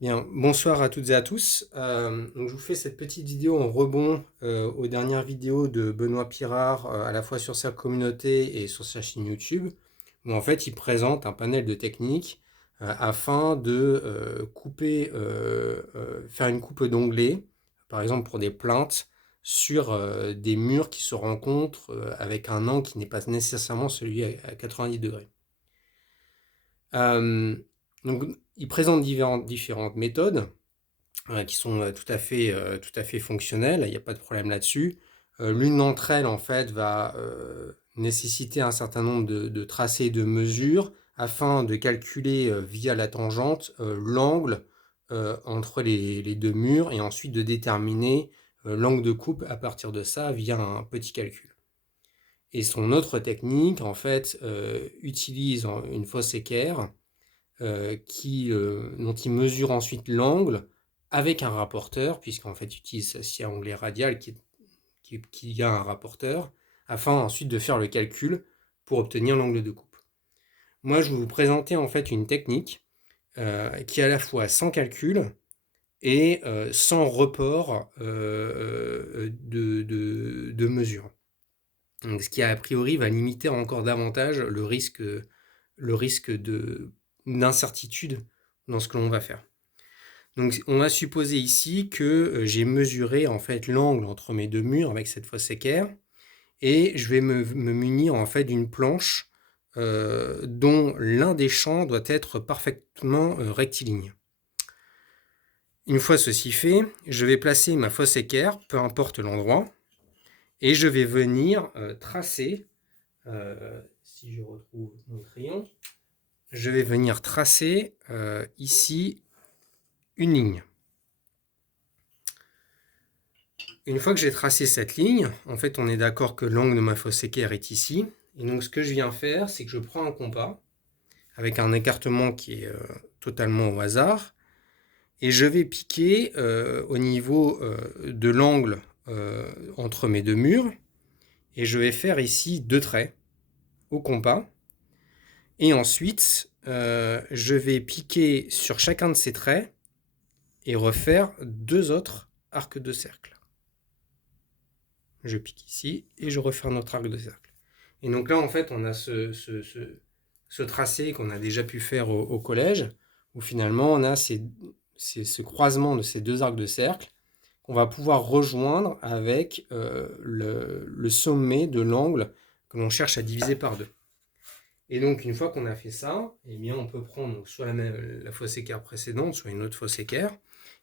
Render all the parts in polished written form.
Bien, bonsoir à toutes et à tous. Donc je vous fais cette petite vidéo en rebond aux dernières vidéos de Benoît Pirard, à la fois sur sa communauté et sur sa chaîne YouTube, où en fait il présente un panel de techniques afin de faire une coupe d'onglet, par exemple pour des plinthes, sur des murs qui se rencontrent avec un angle qui n'est pas nécessairement celui à 90 degrés. Euh, donc il présente différentes méthodes qui sont tout à fait fonctionnelles, il n'y a pas de problème là-dessus. L'une d'entre elles, en fait, va nécessiter un certain nombre de tracés de mesures afin de calculer via la tangente l'angle entre les deux murs et ensuite de déterminer l'angle de coupe à partir de ça via un petit calcul. Et son autre technique, en fait, utilise une fosse équerre dont il mesure ensuite l'angle avec un rapporteur, puisqu'en fait il utilise sa scie à onglet radial qui a un rapporteur, afin ensuite de faire le calcul pour obtenir l'angle de coupe. Moi je vais vous présenter en fait une technique qui est à la fois sans calcul et sans report de mesure. Donc, ce qui a priori va limiter encore davantage le risque d'incertitude dans ce que l'on va faire. Donc on va supposer ici que j'ai mesuré en fait l'angle entre mes deux murs avec cette fosse équerre et je vais me munir en fait d'une planche dont l'un des champs doit être parfaitement rectiligne. Une fois ceci fait, je vais placer ma fosse équerre, peu importe l'endroit, et je vais venir tracer, si je retrouve mon crayon, je vais venir tracer ici une ligne. Une fois que j'ai tracé cette ligne, en fait on est d'accord que l'angle de ma fosse équerre est ici. Et donc ce que je viens faire, c'est que je prends un compas avec un écartement qui est totalement au hasard. Et je vais piquer au niveau de l'angle entre mes deux murs. Et je vais faire ici deux traits au compas. Et ensuite, je vais piquer sur chacun de ces traits et refaire deux autres arcs de cercle. Je pique ici et je refais un autre arc de cercle. Et donc là, en fait, on a ce tracé qu'on a déjà pu faire au collège, où finalement, on a ce croisement de ces deux arcs de cercle qu'on va pouvoir rejoindre avec le sommet de l'angle que l'on cherche à diviser par deux. Et donc, une fois qu'on a fait ça, eh bien, on peut prendre soit la fosse équerre précédente, soit une autre fosse équerre,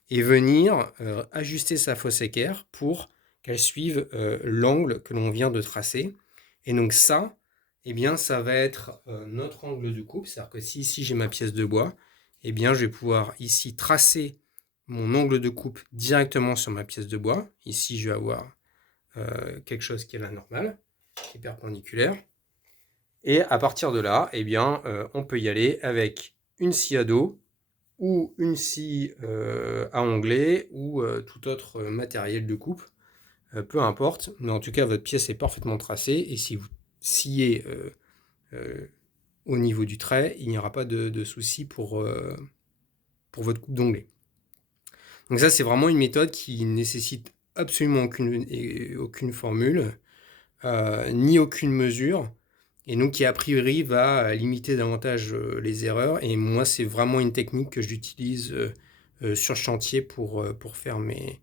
et venir ajuster sa fosse équerre pour qu'elle suive l'angle que l'on vient de tracer. Et donc ça, eh bien, ça va être notre angle de coupe. C'est-à-dire que si ici j'ai ma pièce de bois, eh bien, je vais pouvoir ici tracer mon angle de coupe directement sur ma pièce de bois. Ici, je vais avoir quelque chose qui est la normale, qui est perpendiculaire. Et à partir de là, eh bien, on peut y aller avec une scie à dos ou une scie à onglet ou tout autre matériel de coupe, peu importe. Mais en tout cas, votre pièce est parfaitement tracée et si vous sciez au niveau du trait, il n'y aura pas de souci pour votre coupe d'onglet. Donc ça, c'est vraiment une méthode qui nécessite absolument aucune formule, ni aucune mesure, et donc qui a priori va limiter davantage les erreurs. Et moi, c'est vraiment une technique que j'utilise sur chantier pour faire mes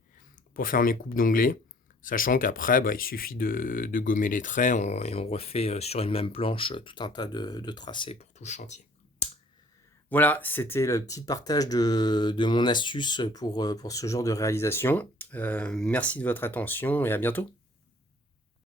coupes d'onglets, sachant qu'après, il suffit de gommer les traits et on refait sur une même planche tout un tas de tracés pour tout le chantier. Voilà, c'était le petit partage de mon astuce pour ce genre de réalisation. Merci de votre attention et à bientôt.